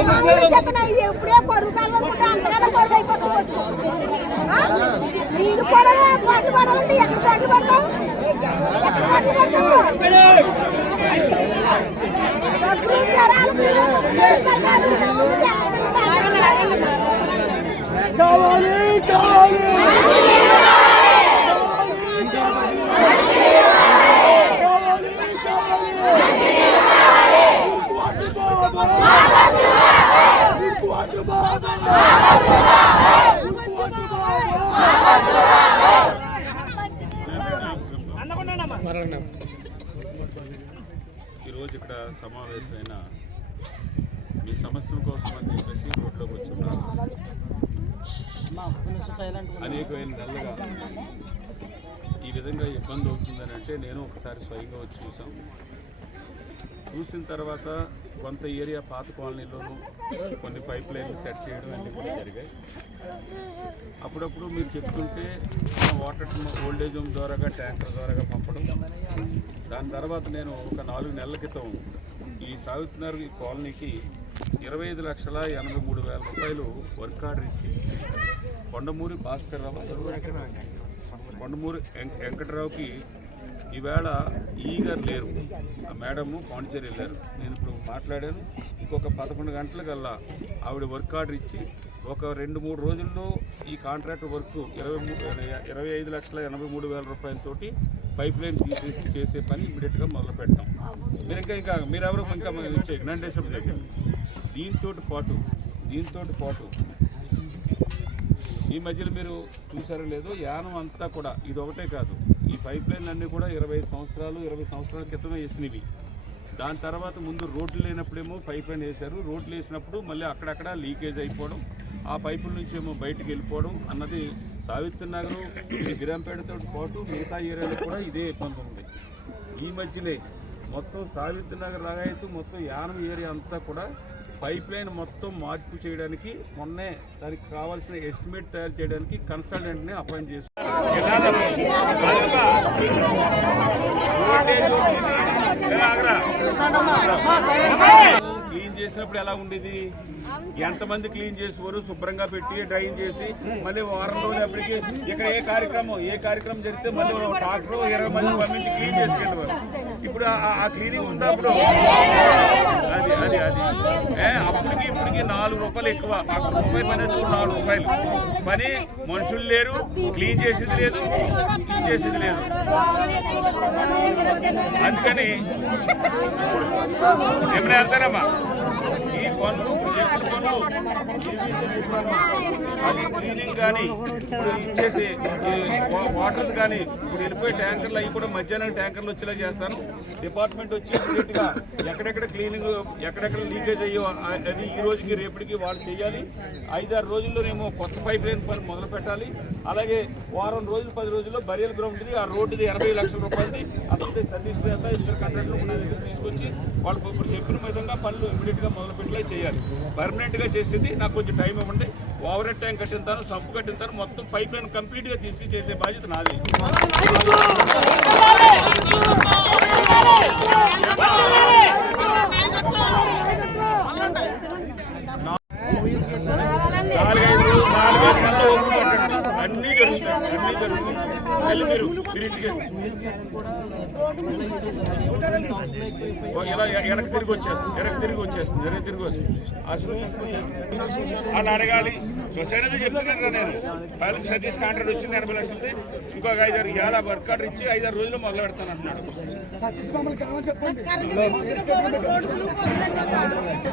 ఇప్పుడే పరుగు కాలం అంతగానో పరుగు అయిపోతుంది నీరు కూడా పాటలు పాడాలంటే ఎక్కడ పాటలు పాడాలి ఇక్కడ సమావేశమైన మీ సమస్యల కోసం అని చెప్పేసి రోడ్లోకి వచ్చున్నారు అనేకమైన నెలలుగా ఈ విధంగా ఇబ్బంది అవుతుందని అంటే నేను ఒకసారి స్వయంగా వచ్చి చూసాం చూసిన తర్వాత కొంత ఏరియా పాత కాలనీలోనూ కొన్ని పైప్ లైన్లు సెట్ చేయడం అన్నీ కూడా జరిగాయి. అప్పుడప్పుడు మీరు చెప్తుంటే వాటర్ ఓల్డేజ్ హోమ్ ద్వారాగా ట్యాంకర్ ద్వారాగా పంపడం. దాని తర్వాత నేను ఒక నాలుగు నెలల క్రితం ఈ సాగుతున్నారు ఈ కాలనీకి ఇరవై ఐదు లక్షల ఎనభై మూడు వేల రూపాయలు వర్క్ ఆర్డర్ ఇచ్చి కొండమూరి భాస్కర్ రావు కొండమూరి వెంక- వెంకటరావుకి ఈవేళ ఈగర్ లేరు. ఆ మేడము పాండిచేరి వెళ్ళారు. నేను ఇప్పుడు మాట్లాడాను. ఇంకొక పదకొండు గంటలకల్లా ఆవిడ వర్క్ ఆర్డర్ ఇచ్చి ఒక రెండు మూడు రోజుల్లో ఈ కాంట్రాక్ట్ వర్క్ ఇరవై ఇరవై ఐదు లక్షల ఎనభై మూడు వేల రూపాయలతోటి పైప్ లైన్ తీసేసి చేసే పని ఇమీడియట్గా మొదలు పెడతాం మీరు ఇంకా ఇంకా మీరెవరు ఇంకా ఇగ్నండేషన్ దగ్గర. దీంతో పాటు దీంతో పాటు ఈ మధ్యలో మీరు చూసారో లేదో యానం అంతా కూడా ఇది ఒకటే కాదు. ఈ పైప్ లైన్లు అన్నీ కూడా ఇరవై సంవత్సరాలు ఇరవై సంవత్సరాల క్రితమే వేసినవి. దాని తర్వాత ముందు రోడ్లు లేనప్పుడేమో పైప్ లైన్ వేశారు. రోడ్లు వేసినప్పుడు మళ్ళీ అక్కడక్కడ లీకేజ్ అయిపోవడం ఆ పైపుల నుంచి ఏమో బయటకు వెళ్ళిపోవడం అన్నది సావిత్రి నగరం ఈ గిరంపేటతో పాటు మిగతా ఏరియాలో కూడా ఇదే ఇబ్బంది ఉంది. ఈ మధ్యనే మొత్తం సావిత్రి నగర్ రాగాయత్తు మొత్తం యానం ఏరియా అంతా కూడా పైప్ లైన్ మొత్తం మార్పు చేయడానికి మొన్నే దానికి కావాల్సిన ఎస్టిమేట్ తయారు చేయడానికి కన్సల్టెంట్ని అపాయింట్ చేసి క్లీన్ చేసినప్పుడు ఎలా ఉండేది? ఎంతమంది క్లీన్ చేసేవారు? శుభ్రంగా పెట్టి డ్రైన్ చేసి మళ్ళీ వారం రోజులప్పటికి ఇక్కడ ఏ కార్యక్రమం ఏ కార్యక్రమం జరిగితే మళ్ళీ డాక్టర్ ఇరవై మంది పంపించి క్లీన్ చేసుకెళ్ళేవారు. ఇప్పుడు ఆ- క్లీనింగ్ ఉందా అప్పుడు అది అది అది. ఏ, అప్పటికి ఇప్పటికి నాలుగు రూపాయలు ఎక్కువ. అక్కడ రూపాయి పని నాలుగు రూపాయలు. పని మనుషులు లేరు క్లీన్ చేసేది లేదు ఇచ్చేసేది లేదు. అందుకని ఎప్పుడు వెళ్తారమ్మా? ఈ పనులు ఎప్పుడు పనులు అది క్లీనింగ్ కానీ ఇప్పుడు ఇచ్చేసి వాటర్ కానీ ఇప్పుడు వెళ్ళిపోయి ట్యాంకర్లు అవి కూడా మధ్యాహ్నం ట్యాంకర్లు వచ్చేలా చేస్తాను. డిపార్ట్మెంట్ వచ్చి immediate గా ఎక్కడెక్కడ క్లీనింగ్ ఎక్కడెక్కడ లీకేజ్ అయ్యో అది ఈ రోజుకి రేపటికి వాళ్ళు చేయాలి. ఐదారు రోజుల్లోనేమో కొత్త పైప్ లైన్ పని మొదలు పెట్టాలి. అలాగే వారం రోజులు పది రోజుల్లో బరియల్ గ్రౌండ్ది ఆ రోడ్డుది ఎనభై లక్షల రూపాయలది అతని సతీష్ చేత ఇద్దరు కాంట్రాక్టర్ తీసుకొచ్చి వాళ్ళకి ఇప్పుడు చెప్పిన విధంగా పనులు ఇమీడియట్గా మొదలు పెట్టలే చేయాలి. పర్మనెంట్గా చేసేది నాకు కొంచెం టైం ఇవ్వండి. ఓవర్ హెడ్ ట్యాంక్ కట్టింతాను సంపు కట్టింతాను మొత్తం పైప్ లైన్ కంప్లీట్గా తీసి చేసే బాధ్యత నాది. నాలుగైదు నాలుగైదు నెలలు అన్నీ జరుగుతాయి అన్నీ జరుగుతాయి. వెళ్ళి మీరు మీరు ఇంటికి ఇలా వెనక్కి తిరిగి వచ్చేస్తుంది వెనక్కి తిరిగి వచ్చేస్తుంది వెనక్కి తిరిగి వస్తుంది అని అడగాలి. సొసైటీ చెప్తున్నాను నేను. వాళ్ళకి సతీష్ కాంట్రాక్ట్ వచ్చింది ఎనభై లక్షలది. ఇంకొక ఐదారు ఏళ్ళ వర్క్ ఆర్డర్ ఇచ్చి ఐదారు రోజులు మొదలు పెడతాను అంటున్నాడు.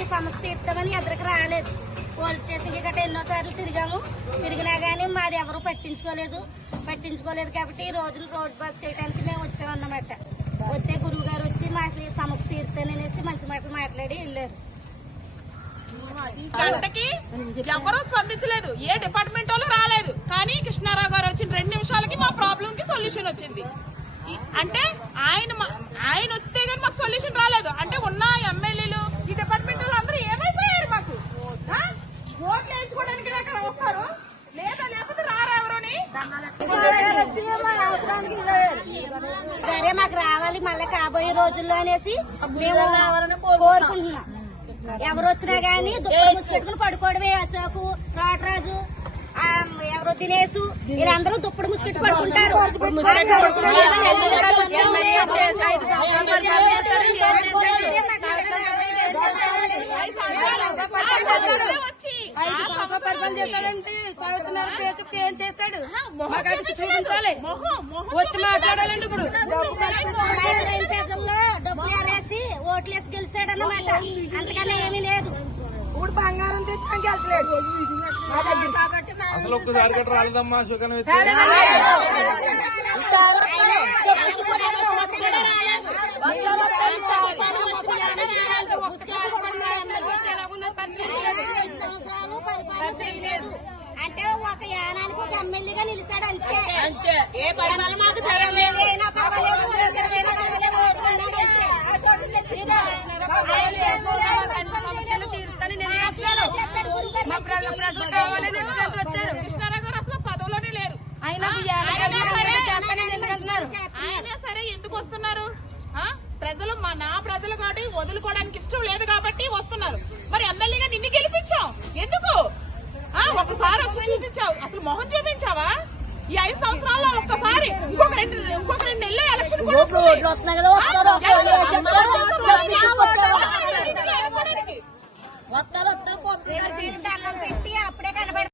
ఈ సమస్య తీర్తామని ఎదురుకు రాలేదు. పోలీస్ స్టేషన్కి గట్ట ఎన్నోసార్లు తిరిగాము. తిరిగినా కానీ మాది ఎవరు పట్టించుకోలేదు. పట్టించుకోలేదు కాబట్టి ఈ రోజున రోడ్ బాక్ చేయడానికి మేము వచ్చామన్నమాట వస్తే గురువు గారు వచ్చి మాకు ఈ సమస్య తీరుతాననేసి మంచి మాటలు మాట్లాడి వెళ్ళారు. గంటకి ఎవరూ స్పందించలేదు. ఏ డిపార్ట్మెంట్ వాళ్ళు రాలేదు. కానీ కృష్ణారావు గారు వచ్చిన రెండు నిమిషాలకి మా ప్రాబ్లం కి సొల్యూషన్ వచ్చింది. అంటే ఆయన మా- ఆయన వస్తే కానీ మాకు సొల్యూషన్ రాలేదు. అంటే ఉన్న ఎమ్మెల్యే ఈ డిపార్ట్మెంట్ వాళ్ళు అందరూ ఏమైపోయారు మాకు ఆ? ఓట్లు వేయించుకోవడానికి అక్కడ వస్తారు లేదా లేకపోతే రారా ఎవరోని సరే మాకు రావాలి మళ్ళీ కాబోయే రోజుల్లో అనేసి కోరుకుంటున్నాం. ఎవరు వచ్చినా గానీ ముసుపెట్టుకుని పడుకోవడమే అశోకు రాటరాజు ఆ, ఎవరో దినేసు వీళ్ళందరూ దుప్పడు ముసుకెట్టు పడుకుంటారు. వచ్చి ఐదు సంవత్సరాలు పరిపాలన చేశాడంటే చదువుతున్నారు చెప్తే ఏం చేశాడు మాకు చూపించాలి వచ్చి మాట్లాడాలండి ఇప్పుడు ప్రజల్లో డబ్బులు ఓట్లేసి గెలిచాడన్నమాట అంతకన్నా ఏమీ లేదు ఇప్పుడు బంగారం తెచ్చుకొని గెలిచలేడు అసలు ఒక్కసారి గట్రా రాలేదమ్మా సుఖం అంటే ఒక యానానికి ఒక ఎమ్మెల్యేగా నిలిచాడు అంతే. ఏ మాకు ఎమ్మెల్యే అయినా పర్వాలేదు పర్వాలేదు, ప్రజలు ప్రజలు కావాలని ఎందుకంటే వచ్చారు కృష్ణారావు గారు అసలు పదవిలోనే లేరు ఆయన అయినా సరే చెప్పని ఎందుకంటున్నారు అయినా సరే ఎందుకు వస్తున్నారు? ప్రజలు మా నా ప్రజలు కాబట్టి వదులుకోవడానికి ఇష్టం లేదు కాబట్టి వస్తున్నారు. మరి ఎమ్మెల్యేగా ఎందుకు? ఆ, ఒక్కసారి వచ్చి చూపించావు. అసలు మొహం చూపించావా? ఈ ఐదు సంవత్సరాల్లో ఒక్కసారి ఇంకొక రెండు ఇంకొక రెండు నెలలు ఎలక్షన్ కూడా వస్తుంది.